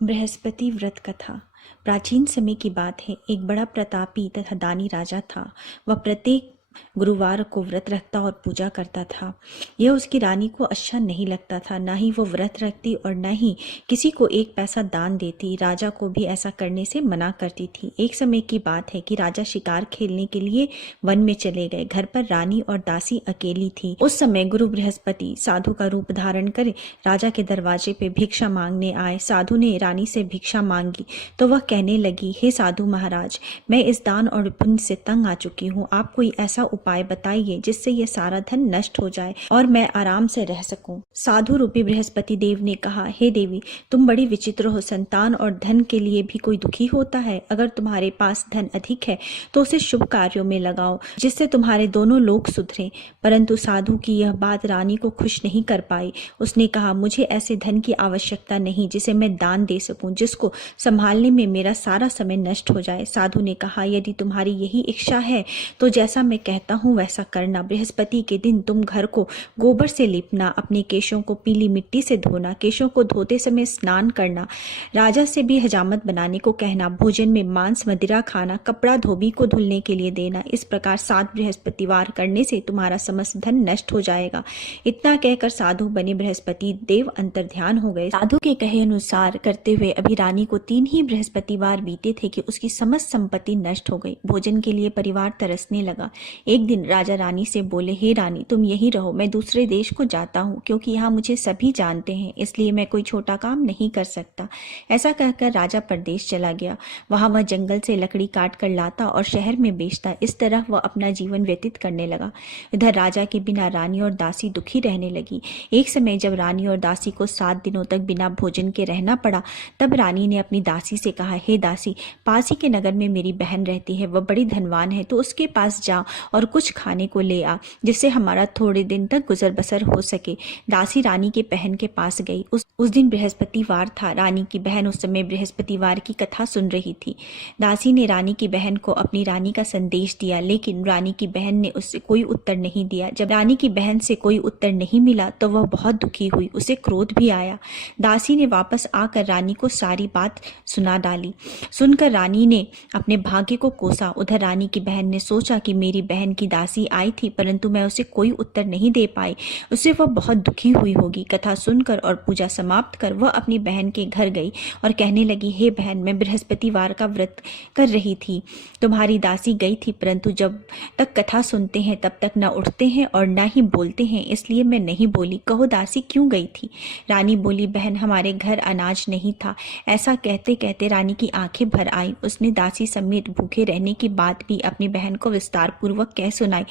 बृहस्पति व्रत कथा। प्राचीन समय की बात है। एक बड़ा प्रतापी तथा दानी राजा था। वह प्रत्येक गुरुवार को व्रत रखता और पूजा करता था। यह उसकी रानी को अच्छा नहीं लगता था। न ही वो व्रत रखती और न ही किसी को एक पैसा दान देती। राजा को भी ऐसा करने से मना करती थी। एक समय की बात है कि राजा शिकार खेलने के लिए वन में चले गए। घर पर रानी और दासी अकेली थी। उस समय गुरु बृहस्पति साधु का रूप धारण कर राजा के दरवाजे पे भिक्षा मांगने आए। साधु ने रानी से भिक्षा मांगी तो वह कहने लगी, हे साधु महाराज, मैं इस दान और पुण्य से तंग आ चुकी हूँ। आप कोई ऐसा उपाय बताइए जिससे ये सारा धन नष्ट हो जाए और मैं आराम से रह सकूं। साधु रूपी बृहस्पति देव ने कहा, हे देवी, तुम बड़ी विचित्र हो। संतान और धन के लिए भी कोई दुखी होता है। अगर तुम्हारे पास धन अधिक है तो उसे शुभ कार्यों में लगाओ जिससे तुम्हारे दोनों लोग सुधरे। परंतु साधु की यह बात रानी को खुश नहीं कर पाई। उसने कहा, मुझे ऐसे धन की आवश्यकता नहीं जिसे मैं दान दे सकूं, जिसको संभालने में मेरा सारा समय नष्ट हो जाए। साधु ने कहा, यदि तुम्हारी यही इच्छा है तो जैसा मैं कहता हूँ वैसा करना। बृहस्पति के दिन तुम घर को गोबर से लीपना, अपने केशों को पीली मिट्टी से धोना, केशों को धोते समय स्नान करना, राजा से भी हजामत बनाने को कहना, भोजन में मांस मदिरा खाना, कपड़ा धोबी को धुलने के लिए देना। इस प्रकार 7 बृहस्पतिवार करने से तुम्हारा समस्त धन नष्ट हो जाएगा। इतना कहकर साधु बने बृहस्पति देव अंतर्ध्यान हो गए। साधु के कहे अनुसार करते हुए अभी रानी को 3 ही बृहस्पतिवार बीते थे कि उसकी समस्त संपत्ति नष्ट हो गई। भोजन के लिए परिवार तरसने लगा। एक दिन राजा रानी से बोले, हे रानी, तुम यहीं रहो, मैं दूसरे देश को जाता हूँ, क्योंकि यहाँ मुझे सभी जानते हैं, इसलिए मैं कोई छोटा काम नहीं कर सकता। ऐसा कहकर राजा परदेश चला गया। वहां वह जंगल से लकड़ी काट कर लाता और शहर में बेचता। इस तरह वह अपना जीवन व्यतीत करने लगा। इधर राजा के बिना रानी और दासी दुखी रहने लगी। एक समय जब रानी और दासी को 7 दिनों तक बिना भोजन के रहना पड़ा, तब रानी ने अपनी दासी से कहा, हे दासी, पास ही के नगर में मेरी बहन रहती है, वह बड़ी धनवान है, तो उसके पास जा और कुछ खाने को ले आ, जिससे हमारा थोड़े दिन तक गुजर बसर हो सके। दासी रानी के बहन के पास गई। उस दिन बृहस्पतिवार था। रानी की बहन उस समय बृहस्पतिवार की कथा सुन रही थी। दासी ने रानी की बहन को अपनी रानी का संदेश दिया, लेकिन रानी की बहन ने उससे कोई उत्तर नहीं दिया। जब रानी की बहन से कोई उत्तर नहीं मिला तो वह बहुत दुखी हुई। उसे क्रोध भी आया। दासी ने वापस आकर रानी को सारी बात सुना डाली। सुनकर रानी ने अपने भाग्य को कोसा। उधर रानी की बहन ने सोचा कि मेरी बहन की दासी आई थी, परंतु मैं उसे कोई उत्तर नहीं दे पाई, उससे वह बहुत दुखी हुई होगी। कथा सुनकर और पूजा समाप्त कर वह अपनी बहन के घर गई और कहने लगी, हे बहन, मैं बृहस्पतिवार का व्रत कर रही थी। तुम्हारी दासी गई थी, परंतु जब तक कथा सुनते हैं तब तक न उठते हैं और न ही बोलते हैं, इसलिए मैं नहीं बोली। कहो दासी क्यों गई थी? रानी बोली, बहन, हमारे घर अनाज नहीं था। ऐसा कहते कहते रानी की आंखें भर आई। उसने दासी समेत भूखे रहने की बात भी अपनी बहन को विस्तार पूर्वक कह सुनाई।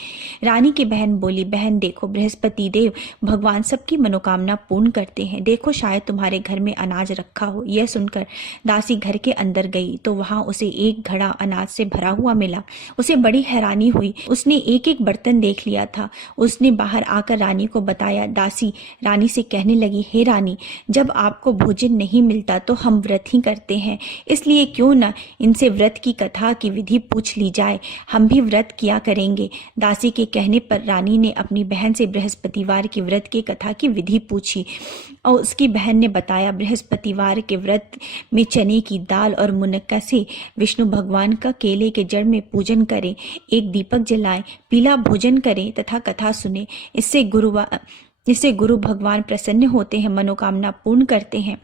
रानी की बहन बोली, बहन देखो, बृहस्पति देव भगवान सबकी मनोकामना पूर्ण करते हैं। देखो, शायद तुम्हारे घर में अनाज रखा हो। यह सुनकर दासी घर के अंदर गई तो वहां उसे एक घड़ा अनाज से भरा हुआ मिला। उसे बड़ी हैरानी हुई। उसने एक एक बर्तन देख लिया था। उसने बाहर आकर रानी को बताया। दासी रानी से कहने लगी, हे रानी, जब आपको भोजन नहीं मिलता तो हम व्रत ही करते हैं, इसलिए क्यों न इनसे व्रत की कथा की विधि पूछ ली जाए, हम भी व्रत किया करेंगे। दासी के कहने पर रानी ने अपनी बहन से बृहस्पतिवार की व्रत की कथा की विधि पूछी और उसकी बहन ने बताया, बृहस्पतिवार के व्रत में चने की दाल और मुनक्का से विष्णु भगवान का केले के जड़ में पूजन करें, एक दीपक जलाएं, पीला भोजन करें तथा कथा सुने। इससे गुरु भगवान प्रसन्न होते हैं, मनोकामना पूर्ण करते हैं।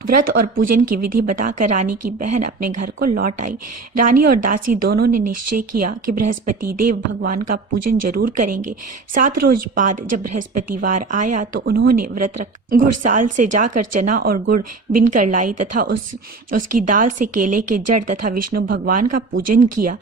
व्रत और पूजन की विधि बताकर रानी की बहन अपने घर को लौट आई। रानी और दासी दोनों ने निश्चय किया कि बृहस्पति देव भगवान का पूजन जरूर करेंगे। 7 रोज बाद जब बृहस्पतिवार आया तो उन्होंने व्रत रख घुड़साल से जाकर चना और गुड़ बिन कर लाई तथा उसकी दाल से केले के जड़ तथा विष्णु भगवान का पूजन किया।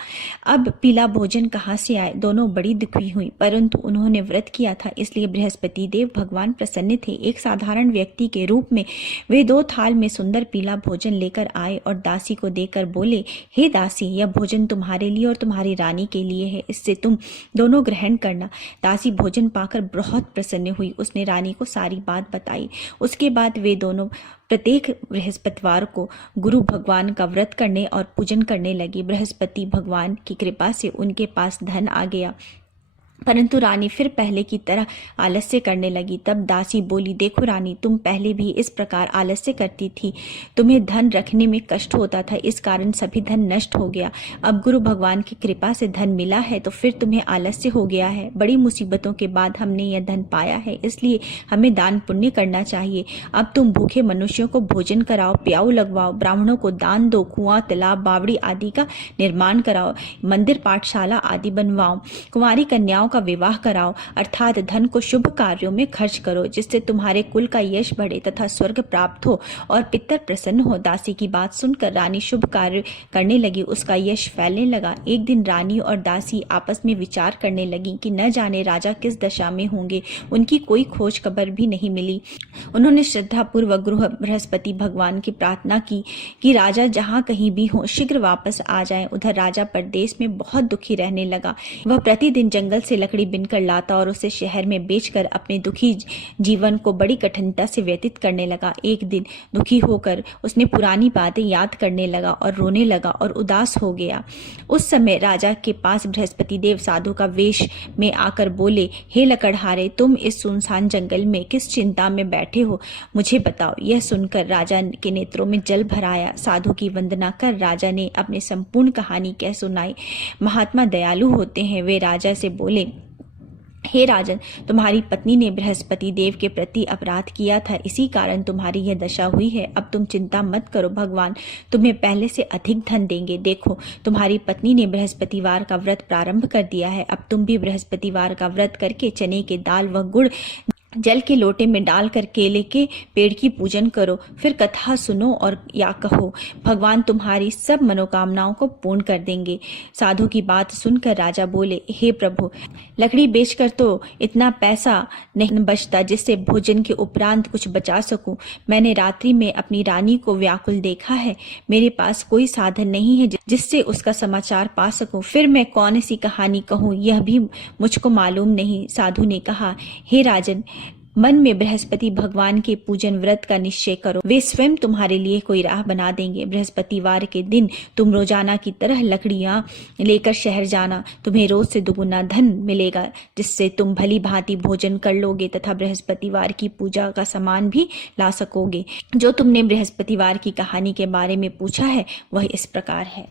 अब पीला भोजन कहाँ से आए? दोनों बड़ी दुखी हुई, परंतु उन्होंने व्रत किया था, इसलिए बृहस्पति देव भगवान प्रसन्न थे। एक साधारण व्यक्ति के रूप में वे 2 थाल में सुंदर पीला भोजन लेकर आए और दासी को देकर बोले, हे दासी, यह भोजन तुम्हारे लिए और तुम्हारी रानी के लिए है, इससे तुम दोनों ग्रहण करना। दासी भोजन पाकर बहुत प्रसन्न हुई। उसने रानी को सारी बात बताई। उसके बाद वे दोनों प्रत्येक बृहस्पतिवार को गुरु भगवान का व्रत करने और पूजन करने लगी। बृहस्पति भगवान की कृपा से उनके पास धन आ गया। परंतु रानी फिर पहले की तरह आलस्य करने लगी। तब दासी बोली, देखो रानी, तुम पहले भी इस प्रकार आलस्य करती थी। तुम्हें धन रखने में कष्ट होता था, इस कारण सभी धन नष्ट हो गया। अब गुरु भगवान की कृपा से धन मिला है तो फिर तुम्हें आलस्य हो गया है। बड़ी मुसीबतों के बाद हमने यह धन पाया है, इसलिए हमें दान पुण्य करना चाहिए। अब तुम भूखे मनुष्यों को भोजन कराओ, प्याऊ लगवाओ, ब्राह्मणों को दान दो, कुआं, तालाब, बावड़ी आदि का निर्माण कराओ, मंदिर, पाठशाला आदि बनवाओ, कुंवारी कन्याओं का विवाह कराओ, अर्थात धन को शुभ कार्यों में खर्च करो, जिससे तुम्हारे कुल का यश बढ़े तथा स्वर्ग प्राप्त हो और पितर प्रसन्न हो। दासी की बात सुनकर रानी शुभ कार्य करने लगी, उसका यश फैलने लगा। एक दिन रानी और दासी आपस में विचार करने लगी कि न जाने राजा किस दशा में होंगे, उनकी कोई खोज खबर भी नहीं मिली। उन्होंने श्रद्धापूर्वक गुरु बृहस्पति भगवान की प्रार्थना की कि राजा जहाँ कहीं भी हो शीघ्र वापस आ जाएं। उधर राजा परदेश में बहुत दुखी रहने लगा। वह प्रतिदिन जंगल से लकड़ी बिनकर लाता और उसे शहर में बेचकर अपने दुखी जीवन को बड़ी कठिनता से व्यतीत करने लगा। एक दिन दुखी होकर उसने पुरानी बातें याद करने लगा और रोने लगा और उदास हो गया। उस समय राजा के पास बृहस्पति देव साधु का वेश में आकर बोले, हे लकड़हारे, तुम इस सुनसान जंगल में किस चिंता में बैठे हो, मुझे बताओ। यह सुनकर राजा के नेत्रों में जल भर आया। साधु की वंदना कर राजा ने अपनी संपूर्ण कहानी कह सुनाई। महात्मा दयालु होते हैं। वे राजा से बोले, हे राजन, तुम्हारी पत्नी ने बृहस्पति देव के प्रति अपराध किया था, इसी कारण तुम्हारी यह दशा हुई है। अब तुम चिंता मत करो, भगवान तुम्हें पहले से अधिक धन देंगे। देखो, तुम्हारी पत्नी ने बृहस्पतिवार का व्रत प्रारंभ कर दिया है। अब तुम भी बृहस्पतिवार का व्रत करके चने के दाल व गुड़ जल के लोटे में डालकर केले के पेड़ की पूजन करो, फिर कथा सुनो और या कहो, भगवान तुम्हारी सब मनोकामनाओं को पूर्ण कर देंगे। साधु की बात सुनकर राजा बोले, हे प्रभु, लकड़ी बेचकर तो इतना पैसा नहीं बचता जिससे भोजन के उपरांत कुछ बचा सकूं। मैंने रात्रि में अपनी रानी को व्याकुल देखा है। मेरे पास कोई साधन नहीं है जिससे उसका समाचार पा सकूं। फिर मैं कौन सी कहानी कहूं, यह भी मुझको मालूम नहीं। साधु ने कहा, हे राजन, मन में बृहस्पति भगवान के पूजन व्रत का निश्चय करो, वे स्वयं तुम्हारे लिए कोई राह बना देंगे। बृहस्पतिवार के दिन तुम रोजाना की तरह लकड़ियां लेकर शहर जाना। तुम्हें रोज से दुगुना धन मिलेगा, जिससे तुम भली भांति भोजन कर लोगे तथा बृहस्पतिवार की पूजा का सामान भी ला सकोगे। जो तुमने बृहस्पतिवार की कहानी के बारे में पूछा है वह इस प्रकार है।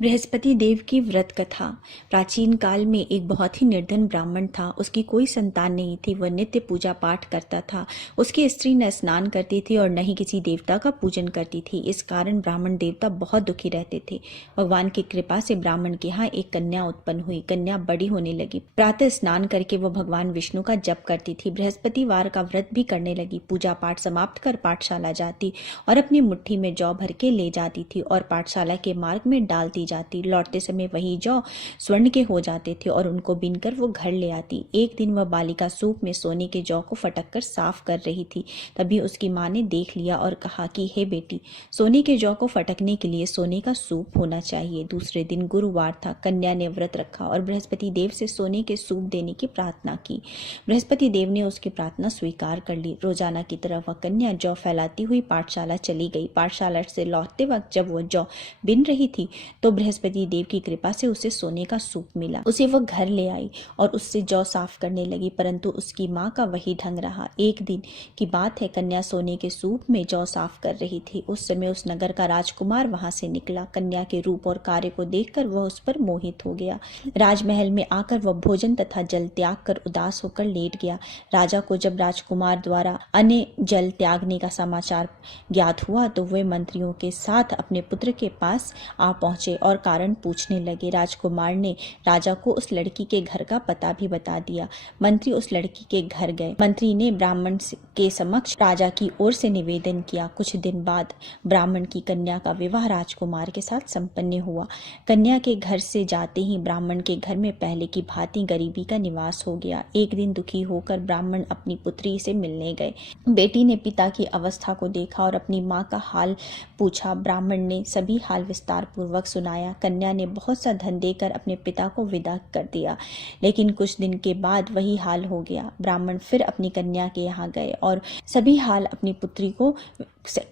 बृहस्पति देव की व्रत कथा। प्राचीन काल में एक बहुत ही निर्धन ब्राह्मण था। उसकी कोई संतान नहीं थी। वह नित्य पूजा पाठ करता था। उसकी स्त्री न स्नान करती थी और न ही किसी देवता का पूजन करती थी। इस कारण ब्राह्मण देवता बहुत दुखी रहते थे। भगवान की कृपा से ब्राह्मण के यहाँ एक कन्या उत्पन्न हुई। कन्या बड़ी होने लगी। प्रातः स्नान करके वह भगवान विष्णु का जप करती थी। बृहस्पतिवार का व्रत भी करने लगी। पूजा पाठ समाप्त कर पाठशाला जाती और अपनी मुट्ठी में जौ भर के ले जाती थी और पाठशाला के मार्ग में डालती जाती। लौटते समय वही जौ स्वर्ण के हो जाते थे और उनको बीनकर वो घर ले आती। एक दिन वह बालिका सूप में सोने के जौ को फटक कर साफ कर रही थी। तभी उसकी माँ ने देख लिया और कहा कि हे बेटी, सोने के जौ को फटकने के लिए सोने का सूप होना चाहिए। दूसरे दिन गुरुवार था। कन्या ने व्रत रखा और बृहस्पति देव से सोने के सूप देने की प्रार्थना की। बृहस्पति देव ने उसकी प्रार्थना स्वीकार कर ली। रोजाना की तरह वह कन्या जौ फैलाती हुई पाठशाला चली गई। पाठशाला से लौटते वक्त जब वह जौ बिन रही थी तो बृहस्पति देव की कृपा से उसे सोने का सूप मिला। उसे वह घर ले आई और उससे जौ साफ करने लगी, परंतु उसकी माँ का वही ढंग रहा। एक दिन की बात है, कन्या सोने के सूप में जौ साफ कर रही थी। उस समय उस नगर का राजकुमार वहां से निकला। कन्या के रूप और कार्य को देखकर वह उस पर मोहित हो गया। राजमहल में आकर वह भोजन तथा जल त्याग कर उदास होकर लेट गया। राजा को जब राजकुमार द्वारा अन्य जल त्यागने का समाचार ज्ञात हुआ तो वे मंत्रियों के साथ अपने पुत्र के पास आ पहुंचे और कारण पूछने लगे। राजकुमार ने राजा को उस लड़की के घर का पता भी बता दिया। मंत्री उस लड़की के घर गए। मंत्री ने ब्राह्मण के समक्ष राजा की ओर से निवेदन किया। कुछ दिन बाद ब्राह्मण की कन्या का विवाह राजकुमार के साथ संपन्न हुआ। कन्या के घर से जाते ही ब्राह्मण के घर में पहले की भांति गरीबी का निवास हो गया। एक दिन दुखी होकर ब्राह्मण अपनी पुत्री से मिलने गए। बेटी ने पिता की अवस्था को देखा और अपनी माँ का हाल पूछा। ब्राह्मण ने सभी हाल विस्तार पूर्वक सुनाया। कन्या ने बहुत सा धन देकर अपने पिता को विदा कर दिया, लेकिन कुछ दिन के बाद वही हाल हो गया। ब्राह्मण फिर अपनी कन्या के यहाँ गए और सभी हाल अपनी पुत्री को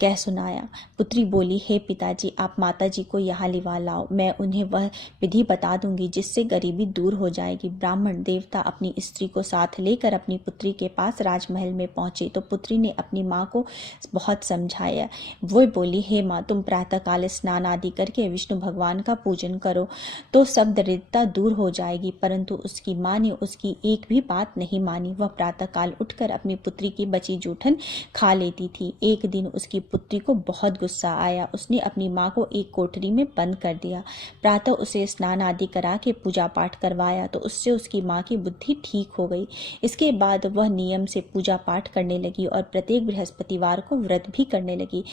कह सुनाया। पुत्री बोली, हे पिताजी, आप माता जी को यहाँ लिवा लाओ, मैं उन्हें वह विधि बता दूंगी जिससे गरीबी दूर हो जाएगी। ब्राह्मण देवता अपनी स्त्री को साथ लेकर अपनी पुत्री के पास राजमहल में पहुंचे तो पुत्री ने अपनी माँ को बहुत समझाया। वो बोली, हे माँ, तुम प्रातःकाल स्नान आदि करके विष्णु भगवान का पूजन करो तो सब दरिद्रता दूर हो जाएगी। परंतु उसकी माँ ने उसकी एक भी बात नहीं मानी। वह प्रातःकाल उठकर अपनी पुत्री की बची जूठन खा लेती थी। एक दिन उसकी पुत्री को बहुत गुस्सा आया। उसने अपनी माँ को एक कोठरी में बंद कर दिया। प्रातः उसे स्नान आदि करा के पूजा पाठ करवाया तो उससे उसकी माँ की बुद्धि ठीक हो गई। इसके बाद वह नियम से पूजा पाठ करने लगी और प्रत्येक बृहस्पतिवार को व्रत भी करने लगी।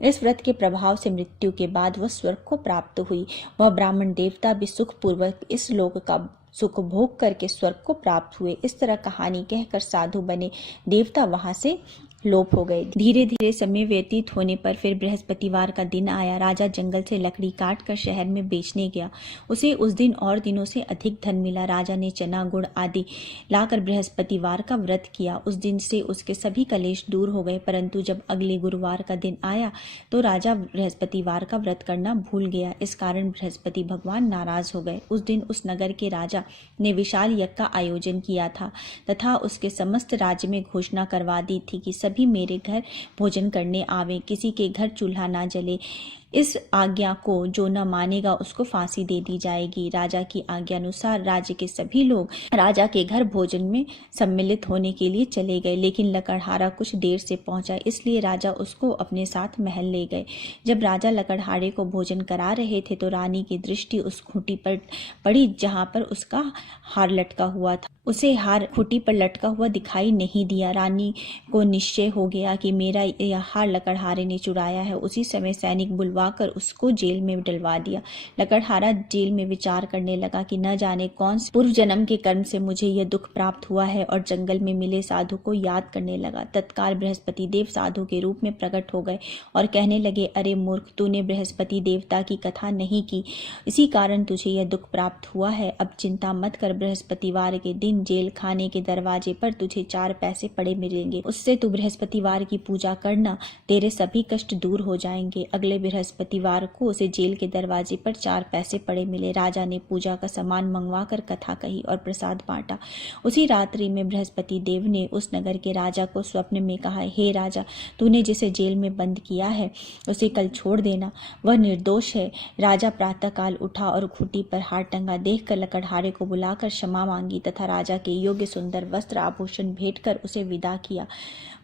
इस व्रत के प्रभाव से मृत्यु के बाद वह स्वर्ग को प्राप्त हुई। वह ब्राह्मण देवता भी सुखपूर्वक इस लोक का सुख भोग करके स्वर्ग को प्राप्त हुए। इस तरह कहानी कहकर साधु बने देवता वहां से लोप हो गए। धीरे धीरे समय व्यतीत होने पर फिर बृहस्पतिवार का दिन आया। राजा जंगल से लकड़ी काट कर शहर में बेचने गया। उसे उस दिन और दिनों से अधिक धन मिला। राजा ने चना गुड़ आदि लाकर बृहस्पतिवार का व्रत किया। उस दिन से उसके सभी कलेश दूर हो गए। परंतु जब अगले गुरुवार का दिन आया तो राजा बृहस्पतिवार का व्रत करना भूल गया। इस कारण बृहस्पति भगवान नाराज हो गए। उस दिन उस नगर के राजा ने विशाल यज्ञ का आयोजन किया था तथा उसके समस्त राज्य में घोषणा करवा दी थी कि सभी मेरे घर भोजन करने आवे, किसी के घर चूल्हा ना जले। इस आज्ञा को जो न मानेगा उसको फांसी दे दी जाएगी। राजा की आज्ञा अनुसार राज्य के सभी लोग राजा के घर भोजन में सम्मिलित होने के लिए चले गए, लेकिन लकड़हारा कुछ देर से पहुंचा, इसलिए राजा उसको अपने साथ महल ले गए। जब राजा लकड़हारे को भोजन करा रहे थे तो रानी की दृष्टि उस खूंटी पर पड़ी जहां पर उसका हार लटका हुआ था। उसे हार खूंटी पर लटका हुआ दिखाई नहीं दिया। रानी को निश्चय हो गया कि मेरा यह हार लकड़हारे ने चुराया है। उसी समय सैनिक बुलवाकर उसको जेल में डलवा दिया। लकड़हारा जेल में विचार करने लगा कि न जाने कौन से पूर्व जन्म के कर्म से मुझे यह दुख प्राप्त हुआ है, और जंगल में मिले साधु को याद करने लगा। तत्काल बृहस्पति देव साधु के रूप में प्रकट हो गए और कहने लगे, अरे मूर्ख, तूने बृहस्पति देवता की कथा नहीं की, इसी कारण तुझे यह दुख प्राप्त हुआ है। अब चिंता मत कर, बृहस्पतिवार के दिन जेल खाने के दरवाजे पर तुझे 4 पैसे पड़े मिलेंगे। उससे तू बृहस्पतिवार की पूजा करना, तेरे सभी कष्ट दूर हो जाएंगे। अगले बृहस्पतिवार को उसे जेल के दरवाजे पर 4 पैसे पड़े मिले। राजा ने पूजा का सामान मंगवा कर कथा कही और प्रसाद बांटा। उसी रात्रि में बृहस्पति देव ने उस नगर के राजा को स्वप्न में कहा, हे राजा, तूने जिसे जेल में बंद किया है उसे कल छोड़ देना, वह निर्दोष है। राजा प्रातःकाल उठा और खूंटी पर हार टंगा देखकर लकड़हारे को बुलाकर क्षमा मांगी तथा राजा के योग्य सुंदर वस्त्र आभूषण भेंट कर उसे विदा किया।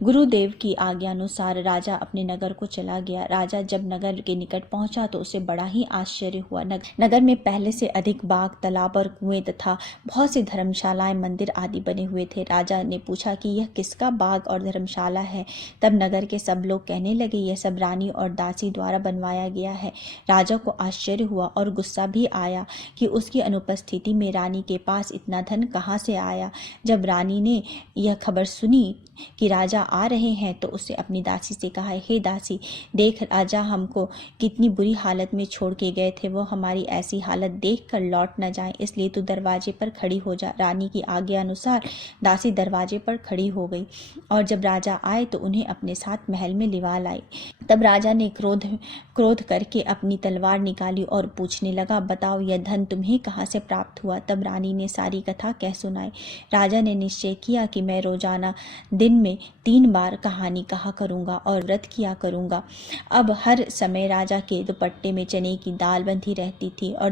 गुरुदेव की आज्ञा अनुसार राजा अपने नगर को चला गया। राजा जब नगर के निकट पहुंचा तो उसे बड़ा ही आश्चर्य हुआ। नगर में पहले से अधिक बाग, तालाब और कुएं तथा बहुत सी धर्मशालाएं, मंदिर आदि बने हुए थे। राजा ने पूछा कि यह किसका बाग और धर्मशाला है। तब नगर के सब लोग कहने लगे, यह सब रानी और दासी द्वारा बनवाया गया है। राजा को आश्चर्य हुआ और गुस्सा भी आया कि उसकी अनुपस्थिति में रानी के पास इतना धन कहाँ से आया। जब रानी ने यह खबर सुनी कि राजा आ रहे हैं तो उसने अपनी दासी से कहा, हे दासी, देख राजा हमको कितनी बुरी हालत में छोड़ के गए थे, वो हमारी ऐसी हालत देखकर लौट न जाए, इसलिए तू दरवाजे पर खड़ी हो जा। रानी की आज्ञा अनुसार दासी दरवाजे पर खड़ी हो गई और जब राजा आए तो उन्हें अपने साथ महल में लिवा लाई। तब राजा ने क्रोध करके अपनी तलवार निकाली और पूछने लगा, बताओ यह धन तुम्हें कहाँ से प्राप्त हुआ। तब रानी ने सारी कथा कह सुनाई। राजा ने निश्चय किया कि मैं रोजाना दिन में 3 बार कहानी कहा करूंगा और व्रत किया करूंगा। अब हर समय राजा के दुपट्टे में चने की दाल बंधी रहती थी और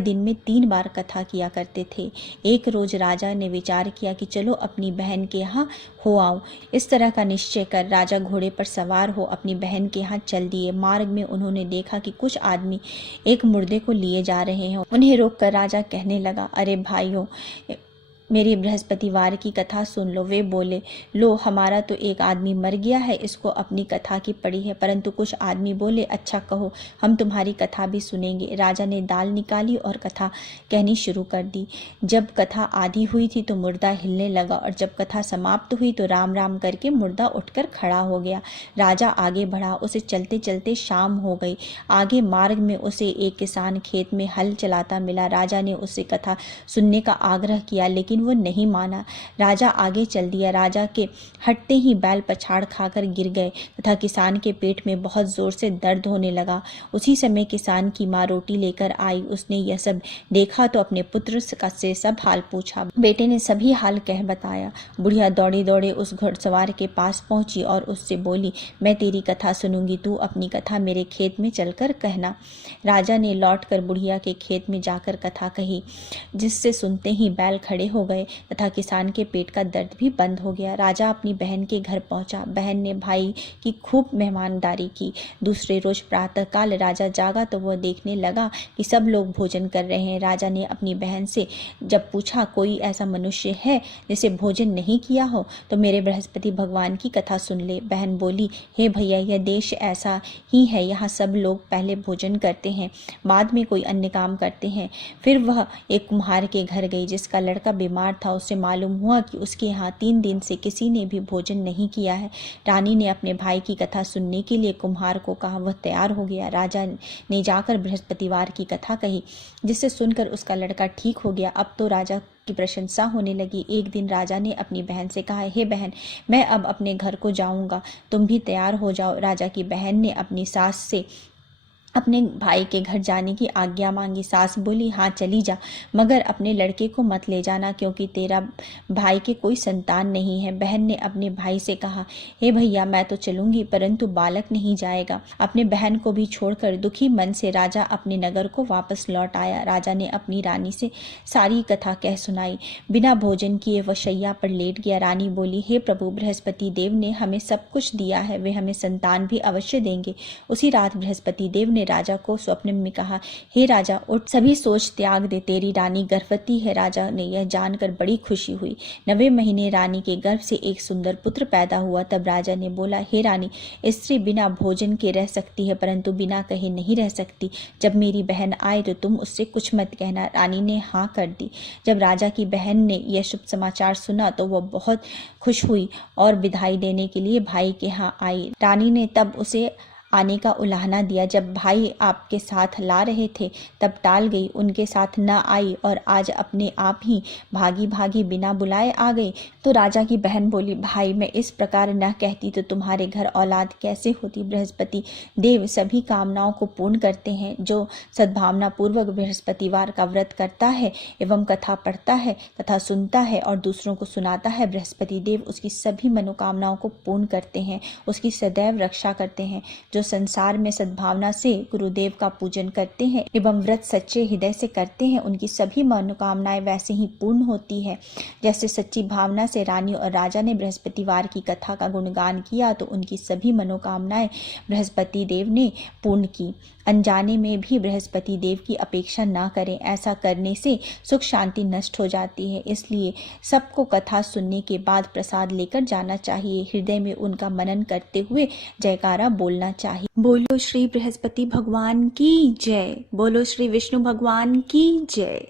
दिन में 3 बार कथा किया करते थे। एक रोज राजा ने विचार किया कि चलो अपनी बहन के यहाँ हो आओ। इस तरह का निश्चय कर राजा घोड़े पर सवार हो अपनी बहन के यहाँ चल दिए। मार्ग में उन्होंने देखा कि कुछ आदमी एक मुर्दे को लिए जा रहे हैं। उन्हें रोककर राजा कहने लगा, अरे भाइयों, मेरी बृहस्पतिवार की कथा सुन लो। वे बोले, लो, हमारा तो एक आदमी मर गया है, इसको अपनी कथा की पड़ी है। परंतु कुछ आदमी बोले, अच्छा कहो, हम तुम्हारी कथा भी सुनेंगे। राजा ने दाल निकाली और कथा कहनी शुरू कर दी। जब कथा आधी हुई थी तो मुर्दा हिलने लगा और जब कथा समाप्त हुई तो राम राम करके मुर्दा उठकर खड़ा हो गया। राजा आगे बढ़ा। उसे चलते चलते शाम हो गई। आगे मार्ग में उसे एक किसान खेत में हल चलाता मिला। राजा ने उससे कथा सुनने का आग्रह किया, लेकिन लेकिन वो नहीं माना। राजा आगे चल दिया। राजा के हटते ही बैल पछाड़ खाकर गिर गए तथा किसान के पेट में बहुत जोर से दर्द होने लगा। उसी समय किसान की माँ रोटी लेकर आई। उसने यह सब देखा तो अपने पुत्र से सब हाल पूछा। बेटे ने सभी हाल कह बताया। बुढ़िया दौड़े दौड़े उस घुड़सवार के पास पहुंची और उससे बोली, मैं तेरी कथा सुनूंगी, तू अपनी कथा मेरे खेत में चलकर कहना। राजा ने लौटकर बुढ़िया के खेत में जाकर कथा कही, जिससे सुनते ही बैल खड़े हो गए तथा किसान के पेट का दर्द भी बंद हो गया। राजा अपनी बहन के घर पहुंचा। बहन ने भाई की खूब मेहमानदारी की। दूसरे रोज प्रातःकाल राजा जागा तो वह देखने लगा कि सब लोग भोजन कर रहे हैं। राजा ने अपनी बहन से जब पूछा, कोई ऐसा मनुष्य है जिसे भोजन नहीं किया हो तो मेरे बृहस्पति भगवान की कथा सुन ले। बहन बोली, हे भैया, यह देश ऐसा ही है, यहाँ सब लोग पहले भोजन करते हैं, बाद में कोई अन्य काम करते हैं। फिर वह एक कुम्हार के घर गई जिसका लड़का बीमार था। उससे मालूम हुआ कि उसके यहाँ 3 दिन से किसी ने भी भोजन नहीं किया है। रानी ने अपने भाई की कथा सुनने के लिए कुम्हार को कहा। वह तैयार हो गया। राजा ने जाकर बृहस्पतिवार की कथा कही, जिससे सुनकर उसका लड़का ठीक हो गया। अब तो राजा की प्रशंसा होने लगी। एक दिन राजा ने अपनी बहन से कहा, हे बहन, मैं अब अपने घर को जाऊंगा, तुम भी तैयार हो जाओ। राजा की बहन ने अपनी सास से अपने भाई के घर जाने की आज्ञा मांगी। सास बोली, हाँ चली जा, मगर अपने लड़के को मत ले जाना, क्योंकि तेरा भाई के कोई संतान नहीं है। बहन ने अपने भाई से कहा, हे भैया, मैं तो चलूंगी, परंतु बालक नहीं जाएगा। अपने बहन को भी छोड़कर दुखी मन से राजा अपने नगर को वापस लौट आया। राजा ने अपनी रानी से सारी कथा कह सुनाई। बिना भोजन किए वह शैया पर लेट गया। रानी बोली, हे प्रभु, बृहस्पति देव ने हमें सब कुछ दिया है, वे हमें संतान भी अवश्य देंगे। उसी रात बृहस्पति देव ने राजा को स्वप्न में कहा, हे राजा, उठ, सभी सोच त्याग दे, तेरी रानी गर्भवती है। राजा ने यह जानकर बड़ी खुशी हुई। 9वें महीने रानी के गर्भ से एक सुंदर पुत्र पैदा हुआ। तब राजा ने बोला, हे रानी, स्त्री बिना भोजन के रह सकती है, परंतु बिना कहे नहीं रह सकती। जब मेरी बहन आए तो तुम उससे कुछ मत कहना। रानी ने हाँ कर दी। जब राजा की बहन ने यह शुभ समाचार सुना तो वह बहुत खुश हुई और विदाई देने के लिए भाई के यहाँ आई। रानी ने तब उसे आने का उलाहना दिया। जब भाई आपके साथ ला रहे थे तब टाल गई, उनके साथ न आई और आज अपने आप ही भागी भागी बिना बुलाए आ गई। तो राजा की बहन बोली, भाई, मैं इस प्रकार न कहती तो तुम्हारे घर औलाद कैसे होती। बृहस्पति देव सभी कामनाओं को पूर्ण करते हैं। जो सद्भावना पूर्वक बृहस्पतिवार का व्रत करता है एवं कथा पढ़ता है तथा सुनता है और दूसरों को सुनाता है, बृहस्पति देव उसकी सभी मनोकामनाओं को पूर्ण करते हैं, उसकी सदैव रक्षा करते हैं। जो संसार में सद्भावना से गुरुदेव का पूजन करते हैं एवं व्रत सच्चे हृदय से करते हैं, उनकी सभी मनोकामनाएं वैसे ही पूर्ण होती है। जैसे सच्ची भावना से रानी और राजा ने बृहस्पतिवार की कथा का गुणगान किया तो उनकी सभी मनोकामनाएं बृहस्पति देव ने पूर्ण की। अनजाने में भी बृहस्पति देव की अपेक्षा न करें, ऐसा करने से सुख शांति नष्ट हो जाती है। इसलिए सबको कथा सुनने के बाद प्रसाद लेकर जाना चाहिए। हृदय में उनका मनन करते हुए जयकारा बोलना चाहिए। बोलो श्री बृहस्पति भगवान की जय। बोलो श्री विष्णु भगवान की जय।